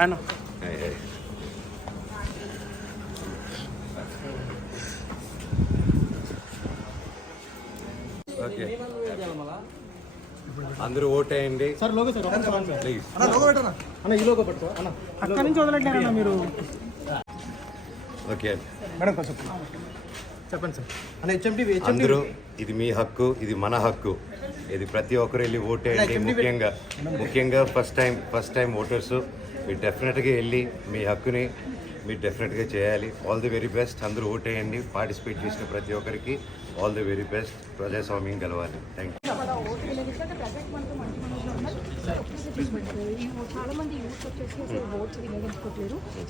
ఆయన ఓకే అందరూ ఓటేయండి. Sir logo sir. ప్లీజ్ అన్న లోగో పెట్టనా అన్న ఈ లోగో పట్టుకో. అన్న అక్కడి నుంచి వదలట్లేరన్నా మీరు. ఓకే మేడం కొంచెం చెప్పండి సార్. అన్న హెచ్ఎండి హెచ్ఎండి అందరూ ఇది మీ హక్కు ఇది మన హక్కు. ఇది ప్రతి ఒక్కరు వెళ్ళి ఓటేయండి ముఖ్యంగా ముఖ్యంగా first time first time voters మీరు డెఫినెట్గా వెళ్ళి మీ హక్కుని మీరు డెఫినెట్గా చేయాలి. ఆల్ ది వెరీ బెస్ట్ అందరూ ఓటేయండి. పార్టిసిపేట్ చేసిన ప్రతి ఒక్కరికి ఆల్ ది వెరీ బెస్ట్ ప్రజాస్వామ్యం గెలవాలి. Thank you youth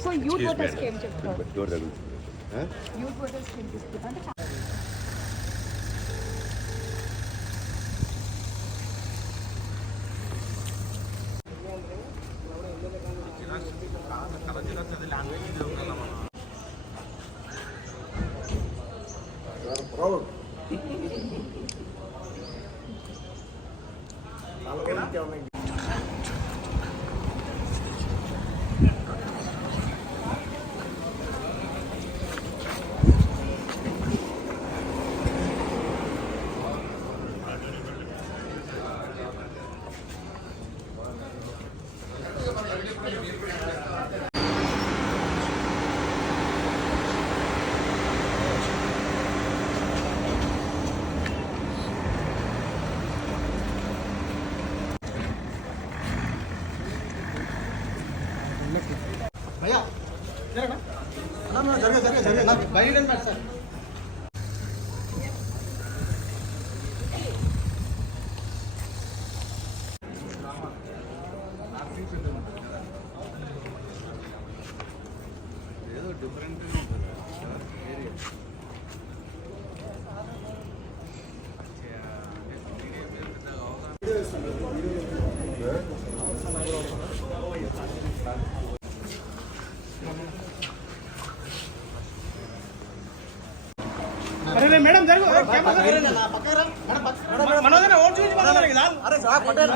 so youth ఓటర్స్కి ఏం చెప్తారు? డోర్ తగులుతుంది ఆ? యూత్ ఓటర్స్కి ఏం చెప్తారు? Okay, now. చా- అయ్యా జరగనా అన్న జరగ జరగ జరగ. నాకు బయట అరే మేడం జరుగు. మనోదన ఓటు చూపించి మనోదన కదా అరే సార్ సార్